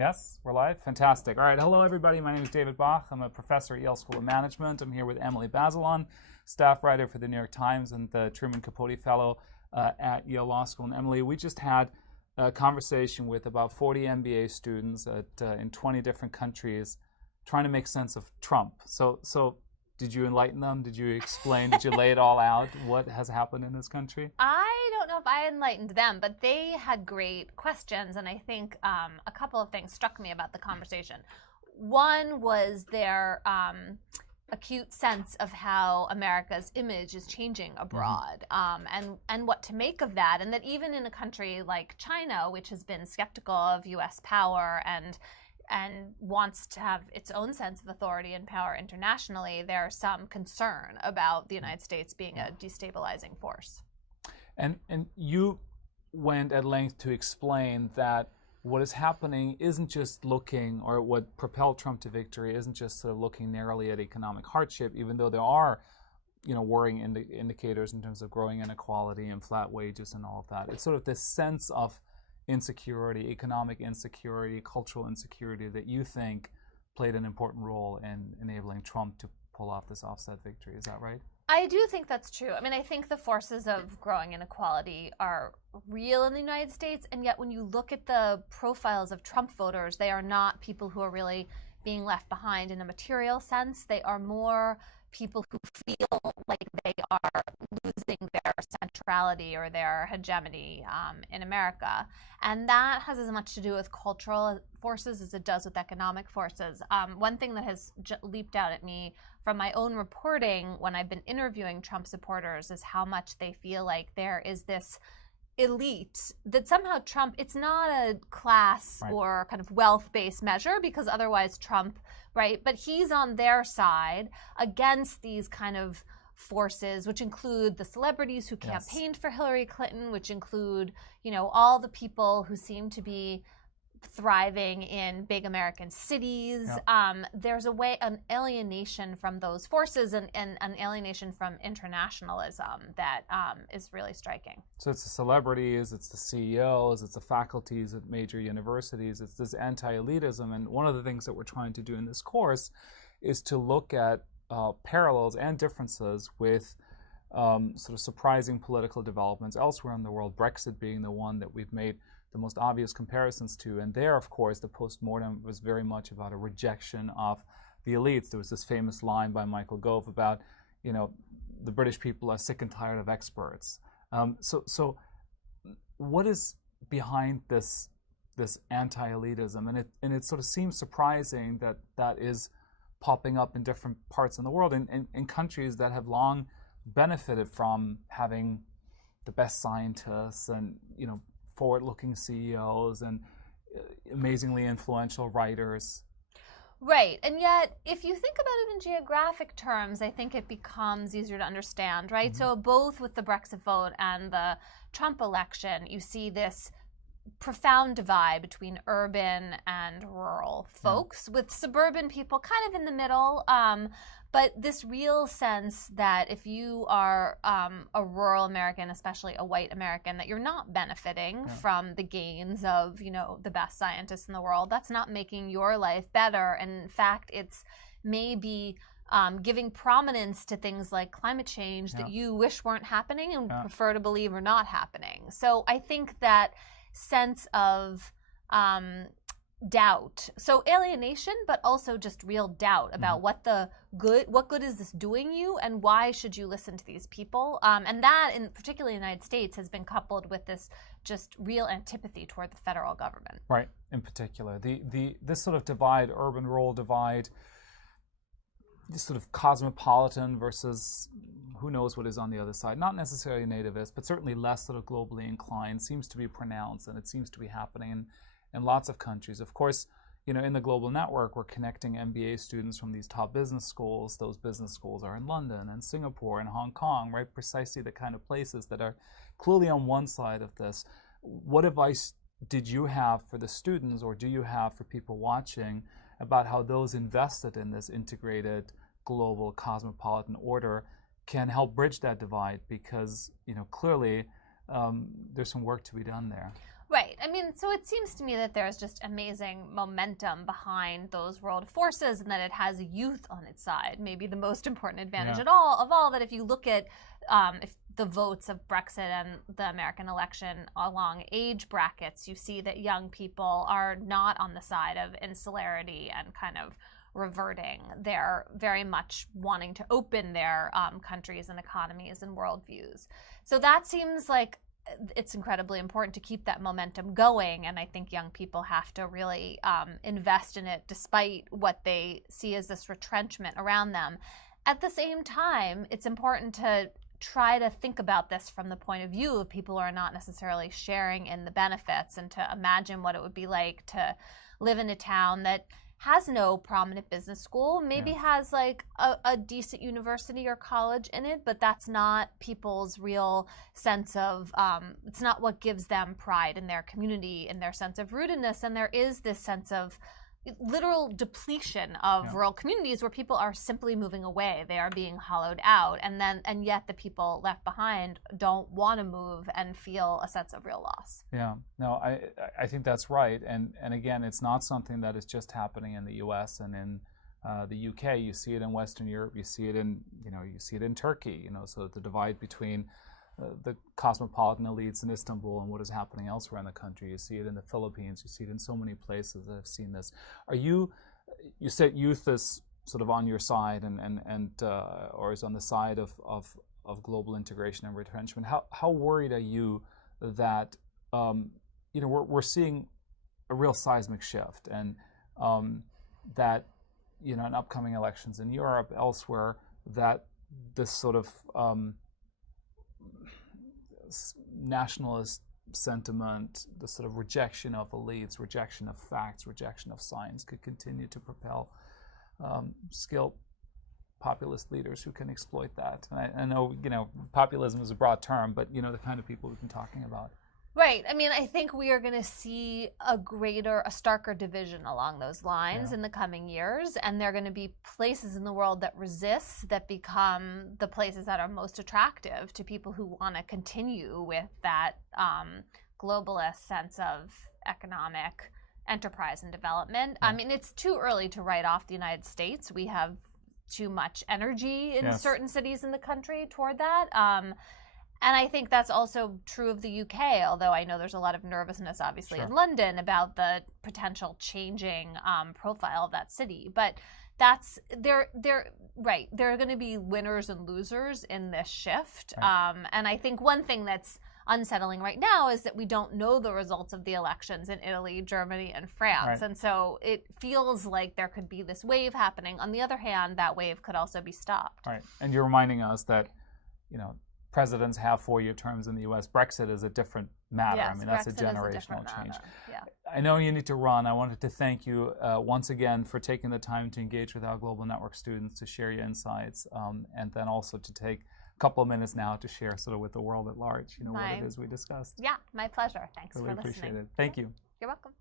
Yes, we're live. Fantastic. All right. Hello, everybody. My name is David Bach. I'm a professor at Yale School of Management. I'm here with Emily Bazelon, staff writer for the New York Times and the Truman Capote Fellow at Yale Law School. And Emily, we just had a conversation with about 40 MBA students in 20 different countries trying to make sense of Trump. So did you enlighten them? Did you explain? Did you lay it all out? What has happened in this country? I don't know if I enlightened them, but they had great questions, and I think a couple of things struck me about the conversation. One was their acute sense of how America's image is changing abroad, and what to make of that, and that even in a country like China, which has been skeptical of U.S. power and wants to have its own sense of authority and power internationally, there's some concern about the United States being a destabilizing force. And you went at length to explain that what is happening isn't just looking, or what propelled Trump to victory isn't just sort of looking narrowly at economic hardship, even though there are, worrying indicators in terms of growing inequality and flat wages and all of that. It's sort of this sense of insecurity, economic insecurity, cultural insecurity that you think played an important role in enabling Trump to pull off this offset victory. Is that right? I do think that's true. I mean, I think the forces of growing inequality are real in the United States, and yet when you look at the profiles of Trump voters, they are not people who are really being left behind in a material sense. They are more people who feel like they are losing their centrality or their hegemony in America. And that has as much to do with cultural forces as it does with economic forces. One thing that has leaped out at me from my own reporting when I've been interviewing Trump supporters is how much they feel like there is this elite that somehow Trump, it's not a class or kind of wealth-based measure, because otherwise Trump, but he's on their side against these kind of forces, which include the celebrities who campaigned for Hillary Clinton, which include, all the people who seem to be thriving in big American cities. There's an alienation from those forces and an alienation from internationalism that is really striking. So it's the celebrities, it's the CEOs, it's the faculties at major universities, it's this anti-elitism. And one of the things that we're trying to do in this course is to look at parallels and differences with sort of surprising political developments elsewhere in the world, Brexit being the one that we've made the most obvious comparisons to. And there, of course, the postmortem was very much about a rejection of the elites. There was this famous line by Michael Gove about, the British people are sick and tired of experts. So what is behind this anti-elitism? And it sort of seems surprising that that is popping up in different parts in the world, in countries that have long benefited from having the best scientists and, forward-looking CEOs and amazingly influential writers. Right, and yet if you think about it in geographic terms, I think it becomes easier to understand, right? So both with the Brexit vote and the Trump election, you see this profound divide between urban and rural folks, with suburban people kind of in the middle. But this real sense that if you are a rural American, especially a white American, that you're not benefiting from the gains of, the best scientists in the world. That's not making your life better. And in fact, it's maybe giving prominence to things like climate change that you wish weren't happening and prefer to believe are not happening. So I think that sense of doubt, so alienation, but also just real doubt about what good is this doing you, and why should you listen to these people, and that, particularly in the United States, has been coupled with this just real antipathy toward the federal government. Right, in particular, this sort of divide, urban-rural divide, this sort of cosmopolitan versus who knows what is on the other side, not necessarily nativist, but certainly less sort of globally inclined, seems to be pronounced, and it seems to be happening in lots of countries. Of course, in the global network, we're connecting MBA students from these top business schools. Those business schools are in London and Singapore and Hong Kong, right? Precisely the kind of places that are clearly on one side of this. What advice did you have for the students, or do you have for people watching, about how those invested in this integrated global cosmopolitan order can help bridge that divide? Because, clearly there's some work to be done there. Right. I mean, so it seems to me that there's just amazing momentum behind those world forces, and that it has youth on its side. Maybe the most important advantage of all, that if you look at if the votes of Brexit and the American election along age brackets, you see that young people are not on the side of insularity and kind of reverting. They're very much wanting to open their countries and economies and worldviews. So that seems like it's incredibly important to keep that momentum going, and I think young people have to really invest in it despite what they see as this retrenchment around them. At the same time, it's important to try to think about this from the point of view of people who are not necessarily sharing in the benefits, and to imagine what it would be like to live in a town that has no prominent business school, maybe has like a decent university or college in it, but that's not people's real sense of, it's not what gives them pride in their community and their sense of rootedness. And there is this sense of literal depletion of rural communities where people are simply moving away. They are being hollowed out, and yet the people left behind don't want to move and feel a sense of real loss. Yeah, no, I think that's right, and again, it's not something that is just happening in the U.S. and in the UK. You see it in Western Europe. You see it in Turkey. So the divide between the cosmopolitan elites in Istanbul and what is happening elsewhere in the country. You see it in the Philippines. You see it in so many places that have seen this. You said youth is sort of on your side or is on the side of global integration and retrenchment. How worried are you that we're seeing a real seismic shift, and that in upcoming elections in Europe, elsewhere, that this sort of nationalist sentiment, the sort of rejection of elites, rejection of facts, rejection of science could continue to propel skilled populist leaders who can exploit that. And I know, populism is a broad term, but the kind of people we've been talking about. Right. I mean, I think we are going to see a starker division along those lines in the coming years. And there are going to be places in the world that resist, that become the places that are most attractive to people who want to continue with that globalist sense of economic enterprise and development. I mean, it's too early to write off the United States. We have too much energy in certain cities in the country toward that. And I think that's also true of the UK, although I know there's a lot of nervousness, obviously, in London about the potential changing profile of that city. But they're right. There are going to be winners and losers in this shift. Right. And I think one thing that's unsettling right now is that we don't know the results of the elections in Italy, Germany, and France. Right. And so it feels like there could be this wave happening. On the other hand, that wave could also be stopped. Right. And you're reminding us that, presidents have 4-year terms in the U.S. Brexit is a different matter. Yes, I mean, that's Brexit a generational change. Yeah. I know you need to run. I wanted to thank you once again for taking the time to engage with our Global Network students, to share your insights, and then also to take a couple of minutes now to share sort of with the world at large, what it is we discussed. Yeah, my pleasure. Thanks really for listening. Appreciate it. Thank you. You're welcome.